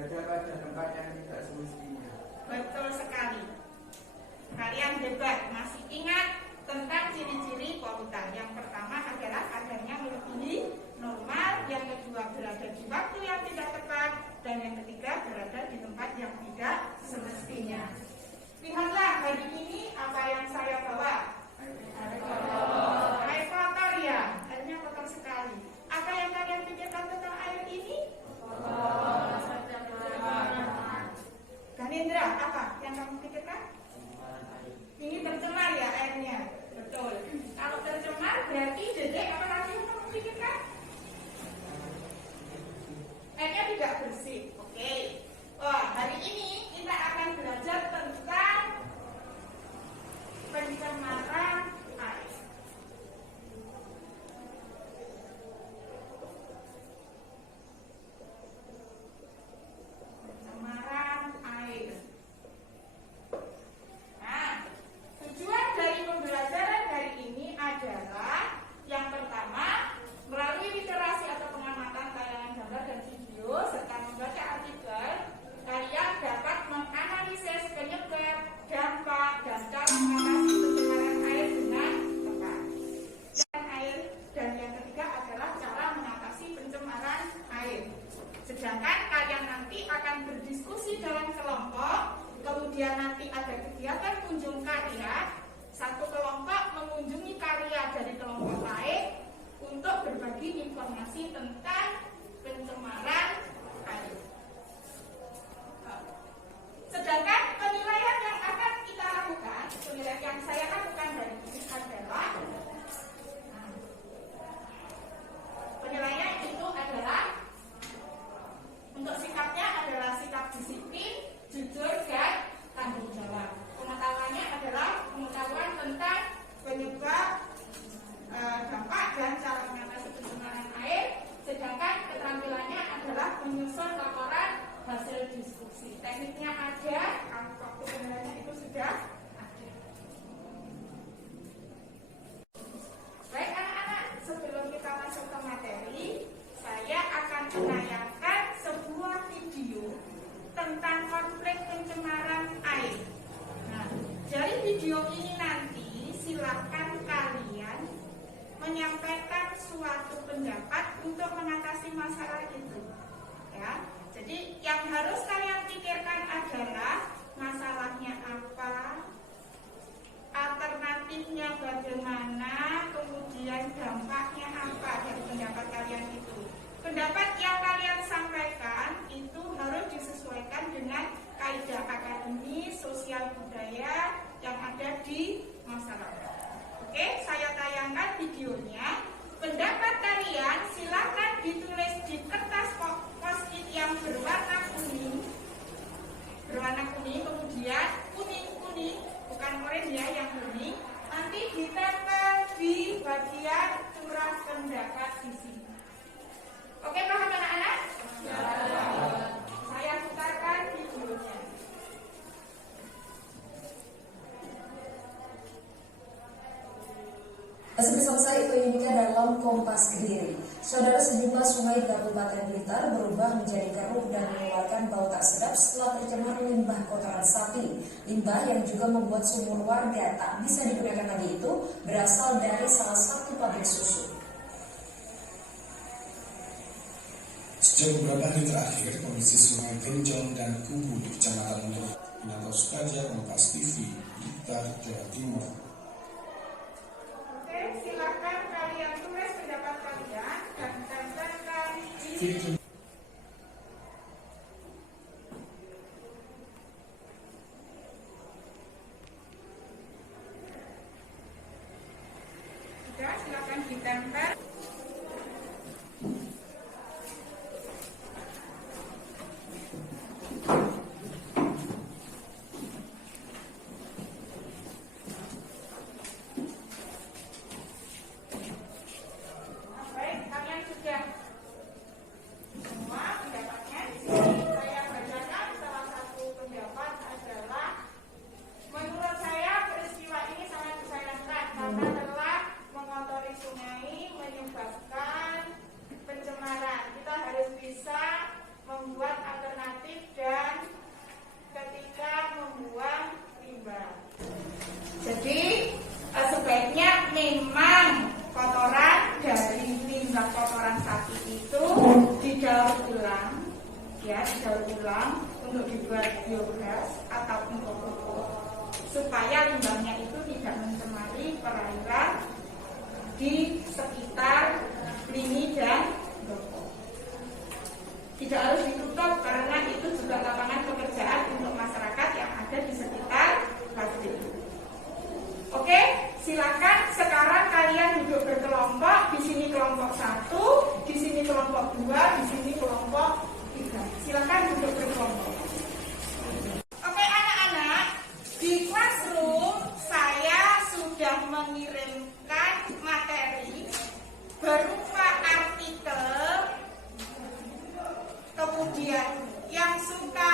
belajar pada tempat yang tidak semestinya. Betul sekali. Kalian debat, masih ingat tentang ciri-ciri polutan. Yang pertama adalah adanya melebihi normal, yang kedua berada di waktu yang tidak tepat, dan yang ketiga berada di tempat yang tidak semestinya. Lihatlah hari ini apa yang saya bawa. Air kotor ya, airnya kotor sekali. Apa yang kalian pikirkan tentang air ini? Ganindra, apa yang kamu pikirkan? Ini tercemar ya airnya. Betul. Kalau tercemar berarti Dedek apa lagi yang kamu pikirkan? Airnya tidak bersih. Oke. Wah, hari ini kita akan belajar tentang pencemaran air. Pencemaran air. Nah, tujuan dari pembelajaran hari ini adalah yang pertama, melalui literasi atau pengamatan tayangan gambar dan video serta membaca artikel, kalian dapat menganalisis penyebab, dampak, dan cara mengatasi pencemaran air dengan tepat. Dan yang ketiga adalah cara mengatasi pencemaran air. Sedangkan kalian nanti akan berdiskusi dalam kelompok, kemudian nanti ada kegiatan kunjung karya. Satu kelompok mengunjungi karya dari kelompok lain untuk berbagi informasi tentang pencemaran air. Sedangkan penilaian yang akan kita lakukan, penilaian yang saya lakukan dari ini adalah penilaian itu adalah untuk sikapnya adalah sikap disiplin, jujur, dan tanggung jawab. Pengetahuannya adalah pengetahuan tentang penyebab, dampak, dan cara mengatasi pencemaran air. Sedangkan keterampilannya adalah menyusun laporan hasil diskusi. Tekniknya ada, waktu penilaiannya itu sudah ada. Baik anak-anak, sebelum kita masuk ke materi, saya akan menayangkan sebuah video tentang konflik pencemaran air. Nah, dari video ini nanti silakan kalian menyampaikan suatu pendapat untuk mengatasi masalah itu. Ya, jadi yang harus kalian pikirkan adalah masalahnya apa, alternatifnya bagaimana, kemudian dampaknya apa dari pendapat kalian itu. Pendapat yang kalian sampaikan itu harus disesuaikan dengan kaidah akademik, sosial budaya yang ada di masyarakat. Oke, saya tayangkan videonya. Pendapat kalian silakan ditulis di kertas post-it yang berwarna kuning, kemudian kuning, bukan oranye ya, yang kuning. Nanti ditempel di bagian curah pendapat di sini. Oke, paham anak-anak? Ya. Saya putarkan videonya. Masih bersama saya Ibu Yunita dalam Kompas Kediri. Saudara, sejumlah sungai di Kabupaten Blitar berubah menjadi keruh dan mengeluarkan bau tak sedap setelah tercemar limbah kotoran sapi. Limbah yang juga membuat sumur warga tak bisa digunakan lagi itu berasal dari salah satu pabrik susu. Sejak beberapa hari terakhir, kondisi Sungai Genjong dan Kubu di Kecamatan Mendut, Pinangkau Sukaja, Kompas TV, Blitar, Jawa Timur. Oke, silakan kalian tulis pendapat kalian dan tempelkan di sudah, silakan ditempel. didaur ulang untuk dibuat biogas atau untuk pupuk, supaya limbahnya itu tidak mencemari perairan di sekitar Lini dan Doko. Tidak harus ditutup karena itu juga lapangan pekerjaan untuk masyarakat yang ada di sekitar pabrik. Oke, silakan sekarang kalian duduk berkelompok. Di sini kelompok 1, di sini kelompok 2, di sini kelompok 3. Silakan duduk berkelompok. Oke anak-anak, di classroom saya sudah mengirimkan materi berupa artikel, kemudian yang suka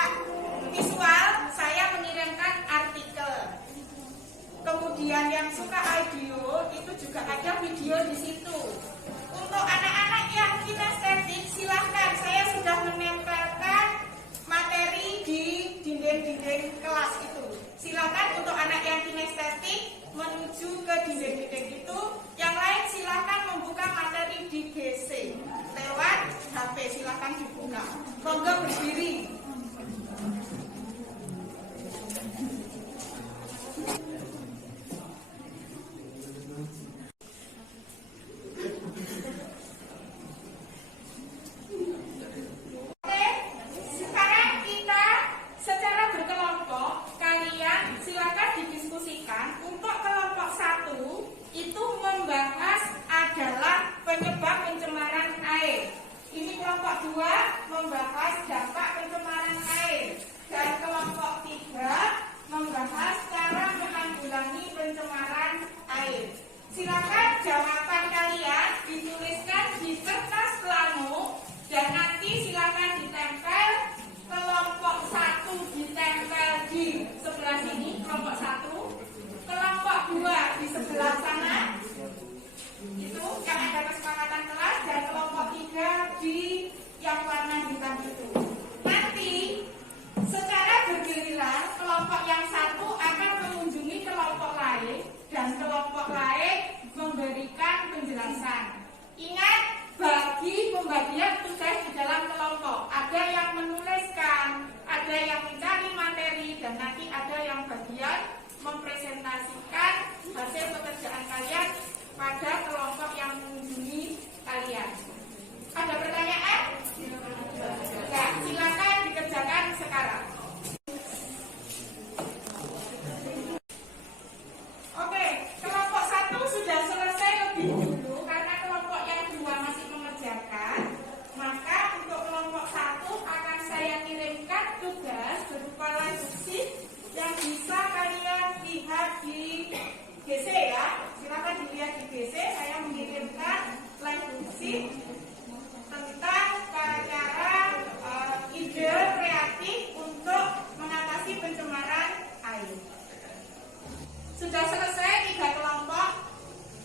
visual saya mengirimkan artikel, kemudian yang suka audio itu juga ada video di situ. Untuk anak-anak yang kinestetik silahkan, saya sudah menempelkan materi di dinding-dinding kelas itu. Silakan untuk anak yang kinestetik menuju ke dinding-dinding itu. Yang lain silakan membuka materi di GC lewat HP, silakan dibuka. Monggo berdiri. Membahas dampak pencemaran air, dan kelompok 3 membahas cara menanggulangi pencemaran air. Silakan jawaban kalian dituliskan di kertas plano dan nanti silakan ditempel. Kelompok 1 ditempel di sebelah sini, kelompok 1, kelompok 2 di sebelah sana, itu yang ada kesepakatan kelas, dan kelompok 3 di yang warna hitam itu. Nanti secara bergiliran kelompok yang 1 akan mengunjungi kelompok lain dan kelompok lain memberikan penjelasan. Ingat, bagi pembagian tugas di dalam kelompok, ada yang menuliskan, ada yang mencari materi, dan nanti ada yang bagian mempresentasikan hasil pekerjaan kalian pada kelompok yang mengunjungi kalian. Ada pertanyaan? Ya, silakan dikerjakan sekarang. Oke, kelompok 1 sudah selesai lebih dulu karena kelompok yang 2 masih mengerjakan. Maka untuk kelompok 1 akan saya kirimkan tugas berupa live sheet yang bisa kalian lihat di GC ya. Silakan dilihat di GC. Saya mengirimkan live sheet tentang cara ide kreatif untuk mengatasi pencemaran air. Sudah selesai 3 kelompok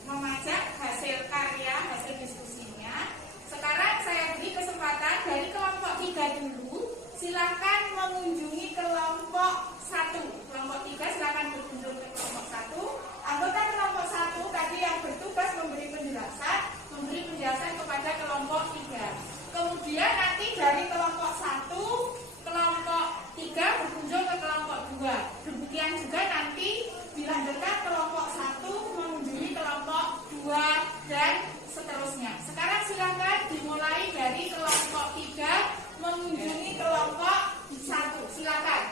memajak hasil karya, hasil diskusinya. Sekarang saya beri kesempatan dari kelompok 3 dulu. Silakan mengunjungi kelompok 1. Kelompok 3 silakan berkunjung ke kelompok 1. Anggota kelompok 1 tadi yang bertugas memberi penjelasan kepada kelompok 3. Kemudian nanti dari kelompok 1, kelompok 3 berkunjung ke kelompok 2. Demikian juga nanti dilanjutkan kelompok 1 mengunjungi kelompok 2 dan seterusnya. Sekarang silakan dimulai dari kelompok 3 mengunjungi kelompok 1. Silakan.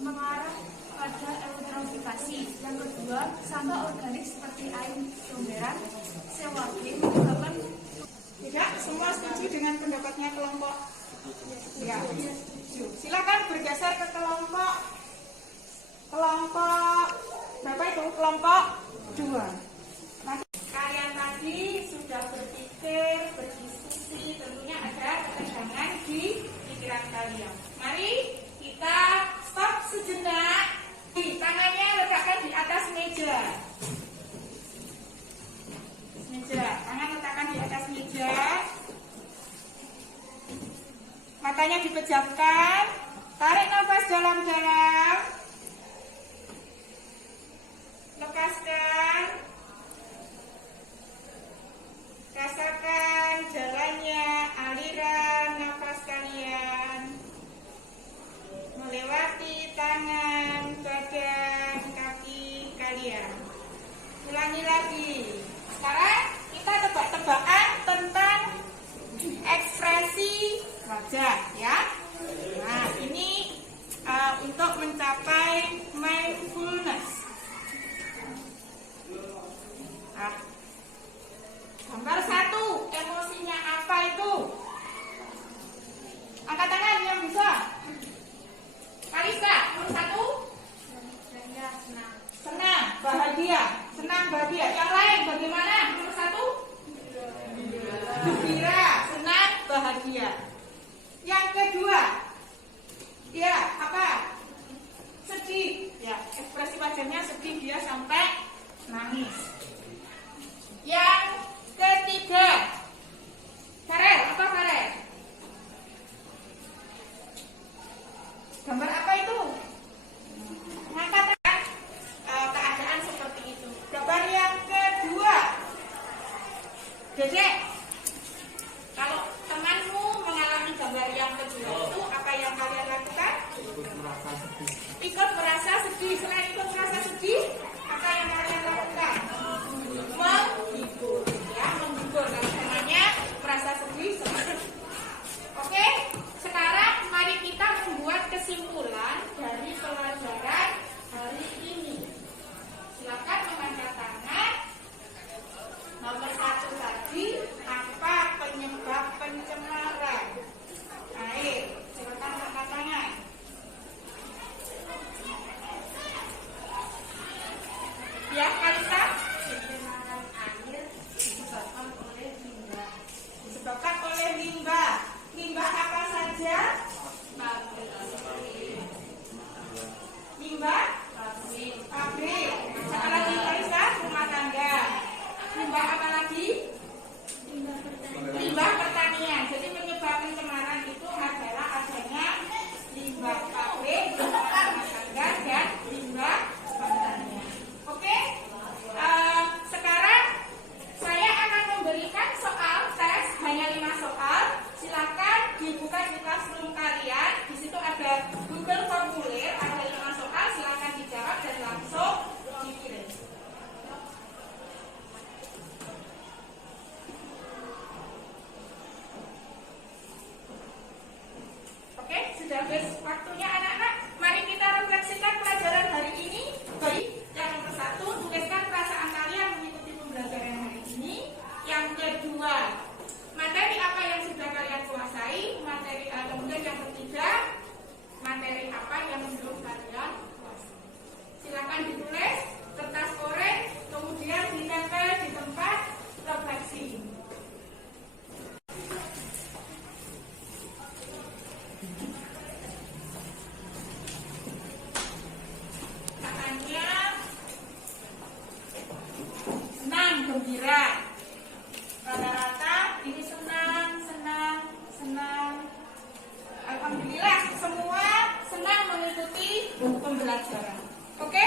Mengarah pada eutrofikasi. Yang kedua, sampah organik seperti air comberan, sewakin menyebabkan. Tidak, semua setuju dengan pendapatnya kelompok. Ya, silakan bergeser ke kelompok berapa itu? Kelompok 2. Nah, kalian tadi sudah berpikir, berdiskusi, tentunya ada ketegangan di pikiran kalian. Mari kita stop sejenak. Tangannya letakkan di atas meja. Tangan letakkan di atas meja. Matanya dipejamkan. Tarik nafas dalam-dalam. Lepaskan. Rasakan Ya. Yang kedua, ya apa? Sedih. Ya, ekspresi wajahnya sedih, dia sampai nangis. Yang ketiga, Farel, apa Farel? Gambar apa itu? Mengatakan keadaan seperti itu. Gambar yang kedua, Dedek, kalau temanmu mengalami gambar yang kedua itu, apa yang kalian lakukan? Ikut merasa sedih. Selain ikut merasa sedih, apa yang kalian lakukan? Menghibur, ya, menghibur. Namanya merasa sedih. Oke, sekarang mari kita membuat kesimpulan dari pelajaran hari ini. Silakan mengangkat tangan. Nomor 1 tadi, apa penyebab pencemaran air? Silakan angkat tangan. Ya, Kalista? Pencemaran air disebabkan oleh limbah. Disebabkan oleh limbah. Limbah apa saja? Limbah? Pabrik. Apa lagi, Kalista? Rumah tangga. Limbah apa lagi? Limbah pertanian. Jadi penyebab pencemaran itu adalah adanya limbah pabrik, limbah rumah tangga, dan limbah pertanian. Oke? Sekarang saya akan memberikan soal tes, hanya 5 soal. Silakan dibuka di classroom kalian. Di situ ada Google formulir, ada 5 soal. Silakan dijawab dan langsung dikirim. Oke, sudah habis waktunya anak-anak. Mari kita refleksikan pelajaran hari ini. Baik, yang nomor 1, tuliskan perasaan kalian mengikuti pembelajaran hari ini. Yang kedua, materi apa yang sudah kalian kuasai. Kemudian yang ketiga, materi apa yang belum kalian kuasai. Silakan ditulis kertas oranye, kemudian ditempel di tempat refleksi. Makanya senang, gembira. Rata-rata ini senang. Alhamdulillah semua senang mengikuti pembelajaran. Oke?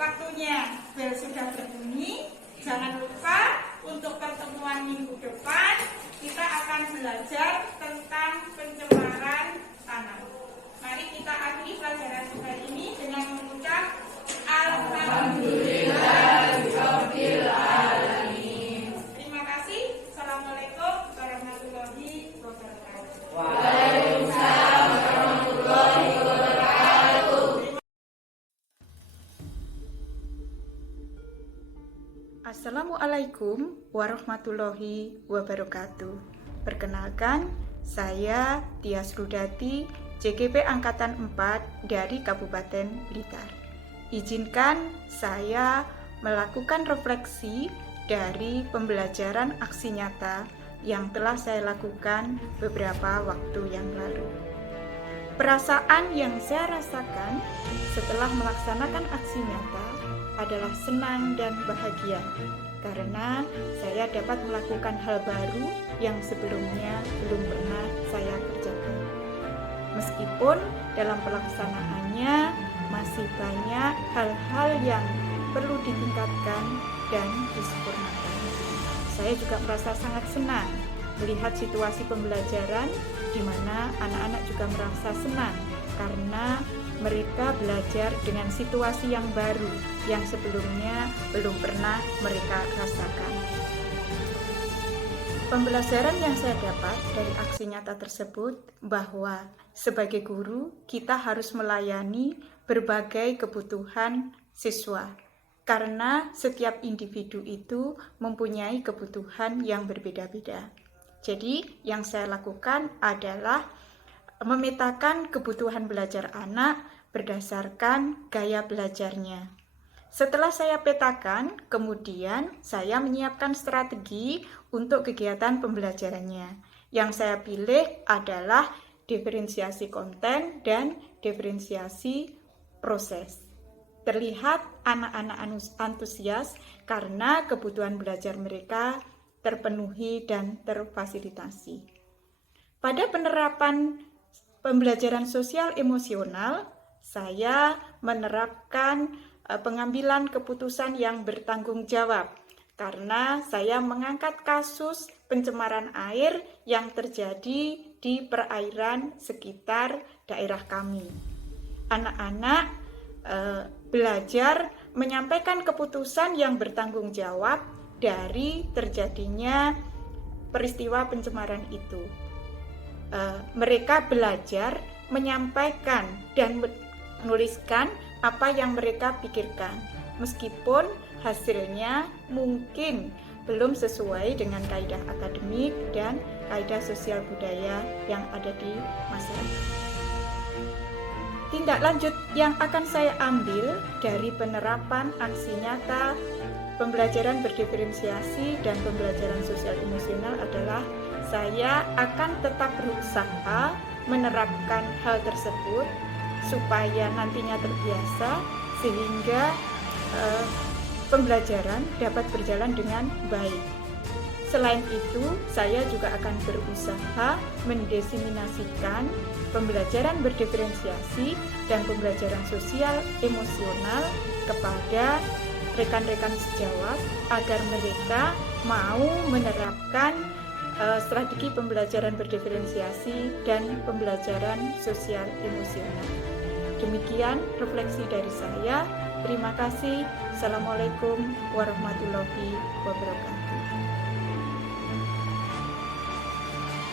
Waktunya bel sudah berbunyi. Jangan lupa untuk pertemuan minggu depan kita akan belajar tentang pencemaran tanah. Mari kita akhiri pelajaran hari ini dengan mengucap Alhamdulillahirabbil alamin. Terima kasih. Assalamualaikum warahmatullahi wabarakatuh. Waalaikumsalam warahmatullahi wabarakatuh. Assalamualaikum warahmatullahi wabarakatuh. Perkenalkan, saya Tias Rudati, JGP Angkatan 4 dari Kabupaten Blitar. Izinkan saya melakukan refleksi dari pembelajaran aksi nyata yang telah saya lakukan beberapa waktu yang lalu. Perasaan yang saya rasakan setelah melaksanakan aksi nyata adalah senang dan bahagia karena saya dapat melakukan hal baru yang sebelumnya belum pernah saya kerjakan. Meskipun dalam pelaksanaannya masih banyak hal-hal yang perlu ditingkatkan dan disempurnakan. Saya juga merasa sangat senang melihat situasi pembelajaran di mana anak-anak juga merasa senang karena mereka belajar dengan situasi yang baru yang sebelumnya belum pernah mereka rasakan. Pembelajaran yang saya dapat dari aksi nyata tersebut bahwa sebagai guru kita harus melayani berbagai kebutuhan siswa karena setiap individu itu mempunyai kebutuhan yang berbeda-beda. Jadi yang saya lakukan adalah memetakan kebutuhan belajar anak berdasarkan gaya belajarnya. Setelah saya petakan, kemudian saya menyiapkan strategi untuk kegiatan pembelajarannya. Yang saya pilih adalah diferensiasi konten dan diferensiasi proses. Terlihat anak-anak antusias karena kebutuhan belajar mereka terpenuhi dan terfasilitasi. Pada penerapan pembelajaran sosial emosional, saya menerapkan pengambilan keputusan yang bertanggung jawab karena saya mengangkat kasus pencemaran air yang terjadi di perairan sekitar daerah kami. Anak-anak belajar menyampaikan keputusan yang bertanggung jawab dari terjadinya peristiwa pencemaran itu. Mereka belajar menyampaikan dan menuliskan apa yang mereka pikirkan, meskipun hasilnya mungkin belum sesuai dengan kaidah akademik dan kaidah sosial budaya yang ada di masyarakat. Tindak lanjut yang akan saya ambil dari penerapan aksi nyata pembelajaran berdiferensiasi dan pembelajaran sosial emosional adalah saya akan tetap berusaha menerapkan hal tersebut supaya nantinya terbiasa sehingga pembelajaran dapat berjalan dengan baik. Selain itu, saya juga akan berusaha mendiseminasikan pembelajaran berdiferensiasi dan pembelajaran sosial emosional kepada rekan-rekan sejawat agar mereka mau menerapkan strategi pembelajaran berdiferensiasi dan pembelajaran sosial emosional. Demikian refleksi dari saya. Terima kasih. Assalamualaikum warahmatullahi wabarakatuh.